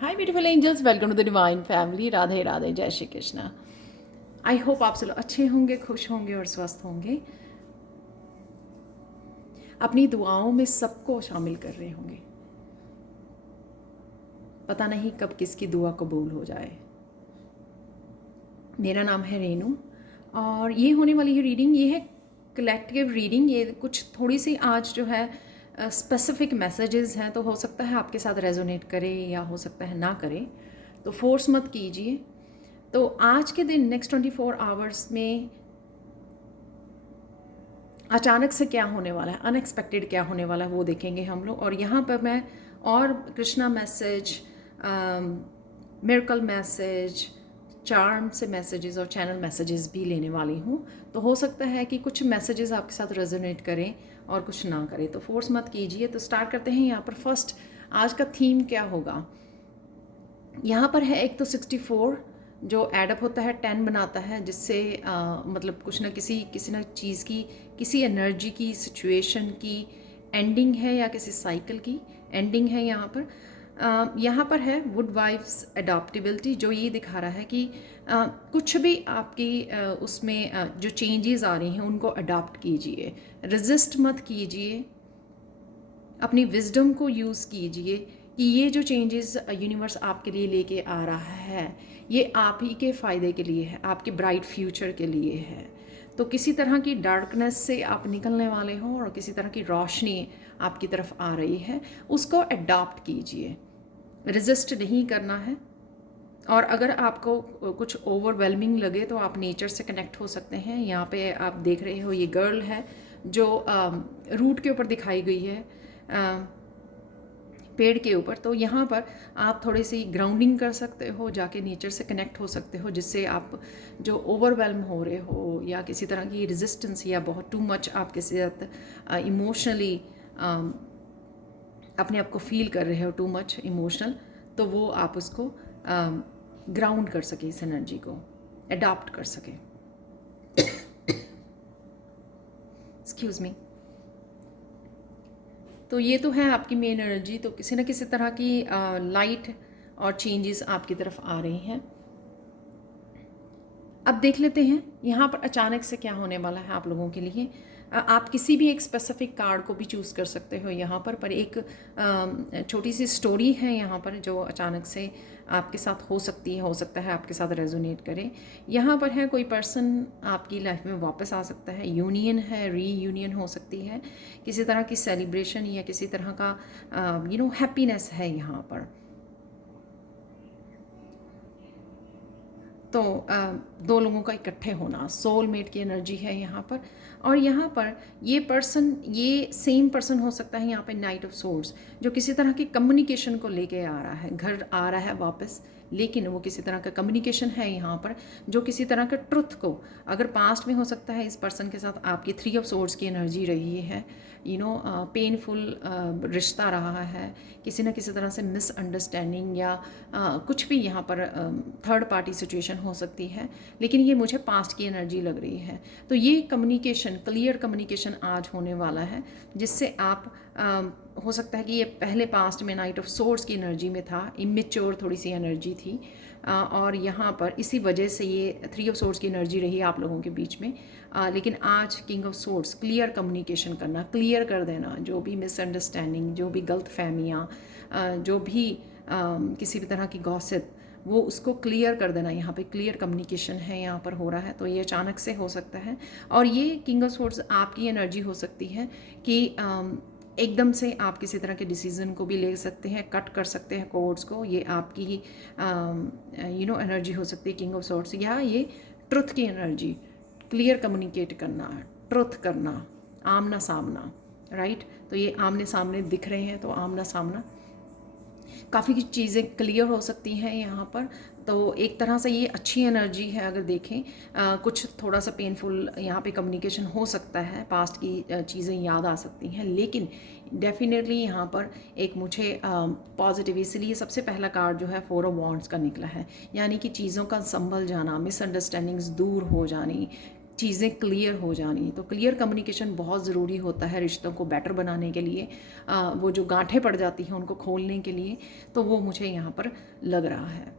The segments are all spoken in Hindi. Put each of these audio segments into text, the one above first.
Hi beautiful angels, welcome to the divine family. Radhe Radhe, Jai Shri Krishna. I hope आप सब लोग अच्छे होंगे, खुश होंगे और स्वस्थ होंगे। अपनी दुआओं में सबको शामिल कर रहे होंगे। पता नहीं कब किसकी दुआ कबूल हो जाए। मेरा नाम है रेनू और ये होने वाली ये रीडिंग ये है कलेक्टिव रीडिंग। ये कुछ थोड़ी सी आज जो है स्पेसिफिक मैसेजेस हैं, तो हो सकता है आपके साथ रेजोनेट करे या हो सकता है ना करे, तो फोर्स मत कीजिए। तो आज के दिन नेक्स्ट 24 आवर्स में अचानक से क्या होने वाला है, अनएक्सपेक्टेड क्या होने वाला है, वो देखेंगे हम लोग। और यहाँ पर मैं और Krishna message, miracle message, charm से मैसेजेस और चैनल मैसेजेस भी लेने वाली हूँ। तो हो सकता है कि कुछ मैसेजेस आपके साथ रेजोनेट करें और कुछ ना करें, तो फोर्स मत कीजिए। तो स्टार्ट करते हैं। यहाँ पर फर्स्ट आज का थीम क्या होगा। यहाँ पर है एक तो 64 जो एडअप होता है 10 बनाता है, जिससे मतलब कुछ ना किसी ना चीज़ की, किसी एनर्जी की, सिचुएशन की एंडिंग है या किसी साइकिल की एंडिंग है। यहाँ पर है वुड वाइफ्स अडॉप्टेबिलिटी, जो ये दिखा रहा है कि कुछ भी आपकी उसमें जो चेंजेस आ रही हैं उनको अडॉप्ट कीजिए, रेजिस्ट मत कीजिए, अपनी विजडम को यूज़ कीजिए कि ये जो चेंजेस यूनिवर्स आपके लिए लेके आ रहा है ये आप ही के फ़ायदे के लिए है, आपके ब्राइट फ्यूचर के लिए है। तो किसी तरह की डार्कनेस से आप निकलने वाले हो और किसी तरह की रोशनी आपकी तरफ आ रही है, उसको अडॉप्ट कीजिए, रेजिस्ट नहीं करना है। और अगर आपको कुछ ओवरवेलमिंग लगे तो आप नेचर से कनेक्ट हो सकते हैं। यहाँ पे आप देख रहे हो ये गर्ल है जो रूट के ऊपर दिखाई गई है, पेड़ के ऊपर। तो यहाँ पर आप थोड़ी सी ग्राउंडिंग कर सकते हो, जाके नेचर से कनेक्ट हो सकते हो, जिससे आप जो ओवरवेलम हो रहे हो या किसी तरह की रेजिस्टेंस या बहुत टू मच आपके साथ इमोशनली अपने आप को फील कर रहे हो, टू मच इमोशनल, तो वो आप उसको ग्राउंड कर सके, इस एनर्जी को अडॉप्ट कर सके। Excuse me. तो ये तो है आपकी मेन एनर्जी। तो किसी न किसी तरह की लाइट और चेंजेस आपकी तरफ आ रही हैं। अब देख लेते हैं यहाँ पर अचानक से क्या होने वाला है आप लोगों के लिए। आप किसी भी एक स्पेसिफिक कार्ड को भी चूज़ कर सकते हो यहाँ पर एक छोटी सी स्टोरी है यहाँ पर जो अचानक से आपके साथ हो सकती है, हो सकता है आपके साथ रेजोनेट करे। यहाँ पर है कोई पर्सन आपकी लाइफ में वापस आ सकता है, यूनियन है, रीयूनियन हो सकती है, किसी तरह की सेलिब्रेशन या किसी तरह का हैप्पीनेस है यहाँ पर। तो दो लोगों का इकट्ठे होना, सोलमेट की एनर्जी है यहाँ पर। और यहाँ पर ये पर्सन, ये सेम पर्सन हो सकता है यहाँ पे नाइट ऑफ सोर्ड्स, जो किसी तरह की कम्युनिकेशन को लेके आ रहा है, घर आ रहा है वापस, लेकिन वो किसी तरह का कम्युनिकेशन है यहाँ पर, जो किसी तरह के ट्रुथ को, अगर पास्ट में हो सकता है इस पर्सन के साथ आपकी 3 ऑफ सोर्ड्स की एनर्जी रही है, पेनफुल रिश्ता रहा है, किसी न किसी तरह से मिसअंडरस्टैंडिंग या कुछ भी यहाँ पर थर्ड पार्टी सिचुएशन हो सकती है, लेकिन ये मुझे पास्ट की एनर्जी लग रही है। तो ये कम्युनिकेशन, क्लियर कम्युनिकेशन आज होने वाला है, जिससे आप हो सकता है कि ये पहले पास्ट में नाइट ऑफ सोर्ड्स की एनर्जी में था, इमेच्योर थोड़ी सी एनर्जी थी, और यहाँ पर इसी वजह से ये 3 ऑफ सोर्ड्स की एनर्जी रही आप लोगों के बीच में। लेकिन आज king of swords, clear communication करना, क्लियर कर देना जो भी मिसअंडरस्टैंडिंग, जो भी गलत फहमियाँ, जो भी किसी भी तरह की गॉसिप, वो उसको क्लियर कर देना। यहाँ पे क्लियर कम्युनिकेशन है यहाँ पर हो रहा है। तो ये अचानक से हो सकता है, और ये किंग ऑफ सोर्ड्स आपकी एनर्जी हो सकती है कि एकदम से आप किसी तरह के डिसीज़न को भी ले सकते हैं, कट कर सकते हैं कोर्ड्स को। ये आपकी ही एनर्जी हो सकती है किंग ऑफ सोर्ड्स, या ये ट्रुथ की एनर्जी, क्लियर कम्युनिकेट करना, ट्रुथ करना, आमना सामना, राइट। तो ये आमने सामने दिख रहे हैं, तो आमना सामना काफ़ी चीज़ें क्लियर हो सकती हैं यहाँ पर। तो एक तरह से ये अच्छी एनर्जी है। अगर देखें कुछ थोड़ा सा पेनफुल यहाँ पे कम्युनिकेशन हो सकता है, पास्ट की चीज़ें याद आ सकती हैं, लेकिन डेफिनेटली यहाँ पर एक मुझे पॉजिटिव, इसलिए सबसे पहला कार्ड जो है 4 ऑफ वॉन्ड्स का निकला है, यानी कि चीज़ों का संभल जाना, मिसअंडरस्टैंडिंग्स दूर हो जानी, चीज़ें क्लियर हो जानी। तो क्लियर कम्युनिकेशन बहुत ज़रूरी होता है रिश्तों को बेटर बनाने के लिए, वो जो गांठें पड़ जाती हैं उनको खोलने के लिए। तो वो मुझे यहाँ पर लग रहा है।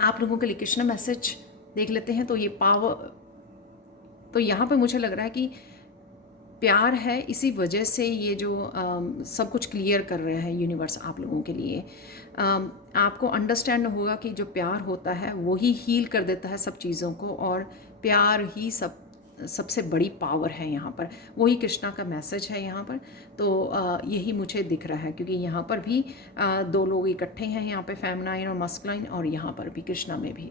आप लोगों के लिए कृष्णा मैसेज देख लेते हैं। तो ये पावर, तो यहाँ पे मुझे लग रहा है कि प्यार है, इसी वजह से ये जो सब कुछ क्लियर कर रहे हैं यूनिवर्स आप लोगों के लिए। आपको अंडरस्टैंड होगा कि जो प्यार होता है वो ही हील कर देता है सब चीज़ों को, और प्यार ही सबसे बड़ी पावर है यहाँ पर। वही कृष्णा का मैसेज है यहाँ पर। तो यही मुझे दिख रहा है, क्योंकि यहाँ पर भी दो लोग इकट्ठे हैं, यहाँ पे फेमिनाइन और मस्कुलाइन, और यहाँ पर भी कृष्णा में भी।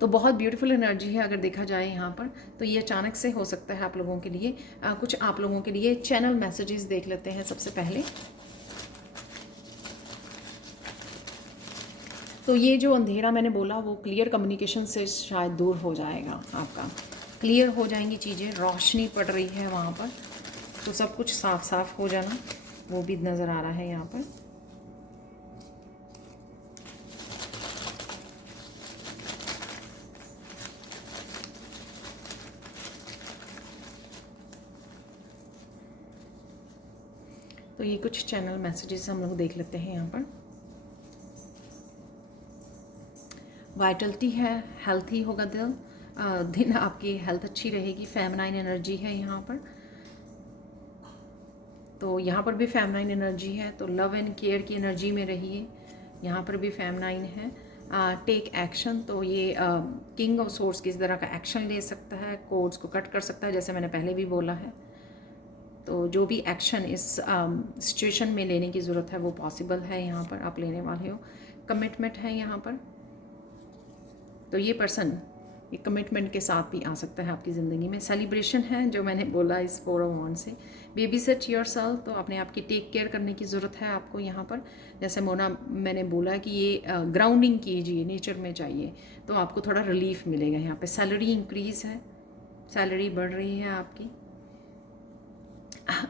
तो बहुत ब्यूटीफुल एनर्जी है अगर देखा जाए यहाँ पर। तो ये अचानक से हो सकता है आप लोगों के लिए। कुछ आप लोगों के लिए चैनल मैसेजेस देख लेते हैं सबसे पहले। तो ये जो अंधेरा मैंने बोला वो क्लियर कम्युनिकेशन से शायद दूर हो जाएगा आपका, क्लियर हो जाएंगी चीज़ें, रोशनी पड़ रही है वहाँ पर। तो सब कुछ साफ साफ हो जाना वो भी नज़र आ रहा है यहाँ पर। तो ये कुछ चैनल मैसेजेस हम लोग देख लेते हैं यहाँ पर। वाइटलिटी है, हेल्थी होगा दिन आपकी हेल्थ अच्छी रहेगी। फेमिनाइन एनर्जी है यहाँ पर। तो यहाँ पर भी फेमिनाइन एनर्जी है, तो लव एंड केयर की एनर्जी में रहिए। यहाँ पर भी फेमिनाइन है। टेक एक्शन, तो ये किंग ऑफ सोर्स किस तरह का एक्शन ले सकता है, कोड्स को कट कर सकता है, जैसे मैंने पहले भी बोला है। तो जो भी एक्शन इस सिचुएशन में लेने की ज़रूरत है वो पॉसिबल है यहाँ पर, आप लेने वाले हो। कमिटमेंट है यहाँ पर। तो ये पर्सन ये कमिटमेंट के साथ भी आ सकता है आपकी ज़िंदगी में। सेलिब्रेशन है जो मैंने बोला इस 4 ऑफ वांड से। बेबी सेट योरसेल्फ, तो अपने आप की टेक केयर करने की ज़रूरत है आपको यहाँ पर। जैसे मैंने बोला कि ये ग्राउंडिंग कीजिए, नेचर में जाइए, तो आपको थोड़ा रिलीफ मिलेगा यहाँ पे। सैलरी इंक्रीज़ है, सैलरी बढ़ रही है आपकी।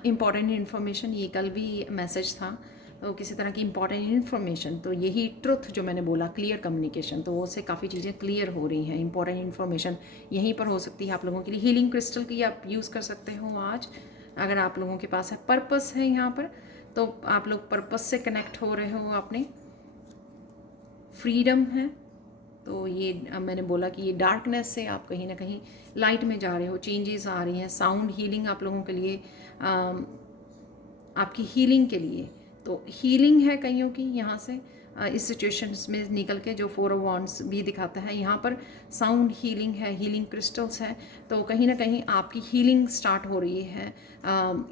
इम्पॉर्टेंट इन्फॉर्मेशन, ये कल भी मैसेज था, तो किसी तरह की इम्पॉर्टेंट इन्फॉर्मेशन, तो यही ट्रुथ जो मैंने बोला, क्लियर कम्युनिकेशन, तो उससे काफ़ी चीज़ें क्लियर हो रही हैं। इम्पॉर्टेंट इन्फॉर्मेशन यहीं पर हो सकती है आप लोगों के लिए। हीलिंग क्रिस्टल की आप यूज़ कर सकते हो आज, अगर आप लोगों के पास है। पर्पस है यहाँ पर, तो आप लोग पर्पस से कनेक्ट हो रहे हो अपने। फ्रीडम है, तो ये मैंने बोला कि ये डार्कनेस से आप कहीं ना कहीं लाइट में जा रहे हो, चेंजेस आ रही हैं। साउंड हीलिंग आप लोगों के लिए, आपकी हीलिंग के लिए, तो हीलिंग है कईयों की यहाँ से इस सिचुएशंस में निकल के, जो 4 ऑफ वांड्स भी दिखाता है यहाँ पर। साउंड हीलिंग है, हीलिंग क्रिस्टल्स है, तो कहीं ना कहीं आपकी हीलिंग स्टार्ट हो रही है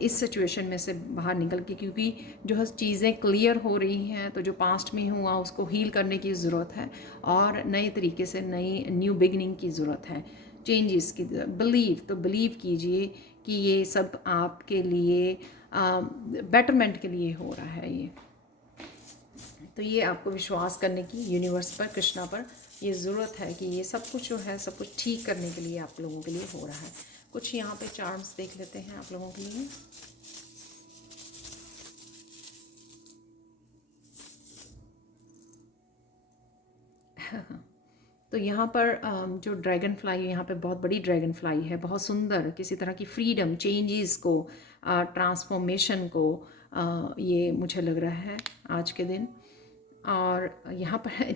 इस सिचुएशन में से बाहर निकल के, क्योंकि जो चीज़ें क्लियर हो रही हैं, तो जो पास्ट में हुआ उसको हील करने की ज़रूरत है, और नए तरीके से नई न्यू बिगनिंग की ज़रूरत है, चेंजेस की। तो बिलीव कीजिए कि ये सब आपके लिए बेटरमेंट के लिए हो रहा है ये। तो ये आपको विश्वास करने की यूनिवर्स पर, कृष्णा पर ये ज़रूरत है कि ये सब कुछ जो है सब कुछ ठीक करने के लिए आप लोगों के लिए हो रहा है। कुछ यहाँ पे चार्म्स देख लेते हैं आप लोगों के लिए। तो यहाँ पर जो ड्रैगन फ्लाई, यहाँ पे बहुत बड़ी ड्रैगन फ्लाई है, बहुत सुंदर, किसी तरह की फ्रीडम, चेंजेस को, ट्रांसफॉर्मेशन को, ये मुझे लग रहा है आज के दिन। और यहाँ पर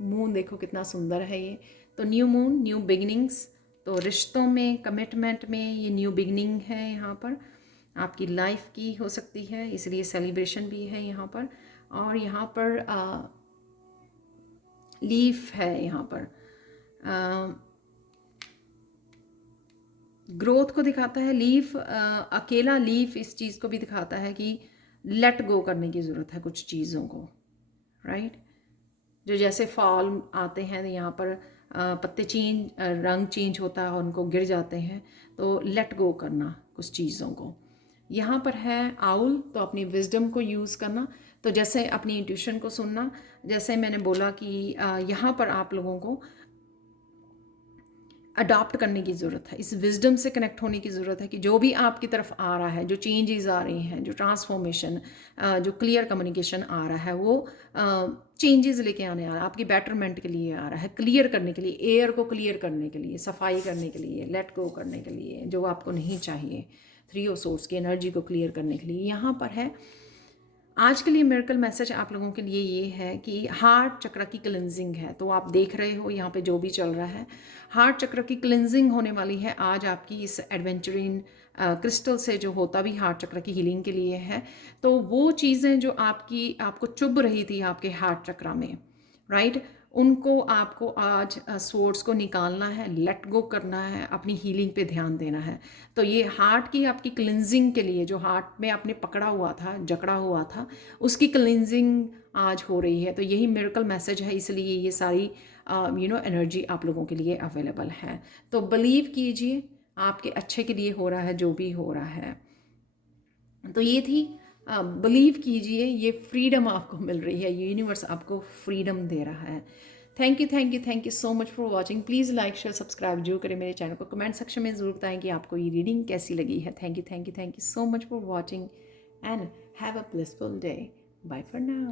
मून देखो कितना सुंदर है ये, तो न्यू मून, न्यू बिगिनिंग्स, तो रिश्तों में, कमिटमेंट में ये न्यू बिगिनिंग है यहाँ पर, आपकी लाइफ की हो सकती है, इसलिए सेलिब्रेशन भी है यहाँ पर। और यहाँ पर लीफ है यहाँ पर, ग्रोथ को दिखाता है लीफ। अकेला लीफ इस चीज़ को भी दिखाता है कि लेट गो करने की ज़रूरत है कुछ चीज़ों को, राइट। जो जैसे फॉल आते हैं यहाँ पर, पत्ते रंग चेंज होता है और उनको गिर जाते हैं, तो लेट गो करना कुछ चीज़ों को। यहाँ पर है आउल, तो अपनी विजडम को यूज़ करना, तो जैसे अपनी इंट्यूशन को सुनना। जैसे मैंने बोला कि यहाँ पर आप लोगों को अडॉप्ट करने की ज़रूरत है, इस विजडम से कनेक्ट होने की ज़रूरत है कि जो भी आपकी तरफ आ रहा है, जो चेंजेस आ रही हैं, जो ट्रांसफॉर्मेशन, जो क्लियर कम्युनिकेशन आ रहा है, वो चेंजेस लेके आने आ रहा है, आपकी बेटरमेंट के लिए आ रहा है, क्लियर करने के लिए, एयर को क्लियर करने के लिए, सफाई करने के लिए, लेट गो करने के लिए, जो आपको नहीं चाहिए, थ्री ऑफ सोर्स की एनर्जी को क्लियर करने के लिए यहाँ पर है। आज के लिए मिरेकल मैसेज आप लोगों के लिए ये है कि हार्ट चक्र की क्लिनजिंग है। तो आप देख रहे हो यहाँ पे जो भी चल रहा है, हार्ट चक्र की क्लिनजिंग होने वाली है आज आपकी इस एडवेंचरिन क्रिस्टल से, जो होता भी हार्ट चक्र की हीलिंग के लिए है। तो वो चीज़ें जो आपको चुभ रही थी आपके हार्ट चक्र में, राइट, उनको आपको आज सोर्स को निकालना है, लेट गो करना है, अपनी हीलिंग पे ध्यान देना है। तो ये हार्ट की आपकी क्लिनजिंग के लिए, जो हार्ट में आपने पकड़ा हुआ था, जकड़ा हुआ था, उसकी क्लिनजिंग आज हो रही है। तो यही मिरेकल मैसेज है, इसलिए ये सारी एनर्जी आप लोगों के लिए अवेलेबल है। तो बिलीव कीजिए, आपके अच्छे के लिए हो रहा है जो भी हो रहा है। तो ये थी, बिलीव कीजिए, ये फ्रीडम आपको मिल रही है, यूनिवर्स आपको फ्रीडम दे रहा है। Thank you, thank you, thank you so much for watching. Please like share subscribe जरूर करें मेरे चैनल को। कमेंट सेक्शन में ज़रूर बताएं कि आपको ये रीडिंग कैसी लगी है। Thank you, thank you, thank you so much for watching and have a blissful day. Bye for now.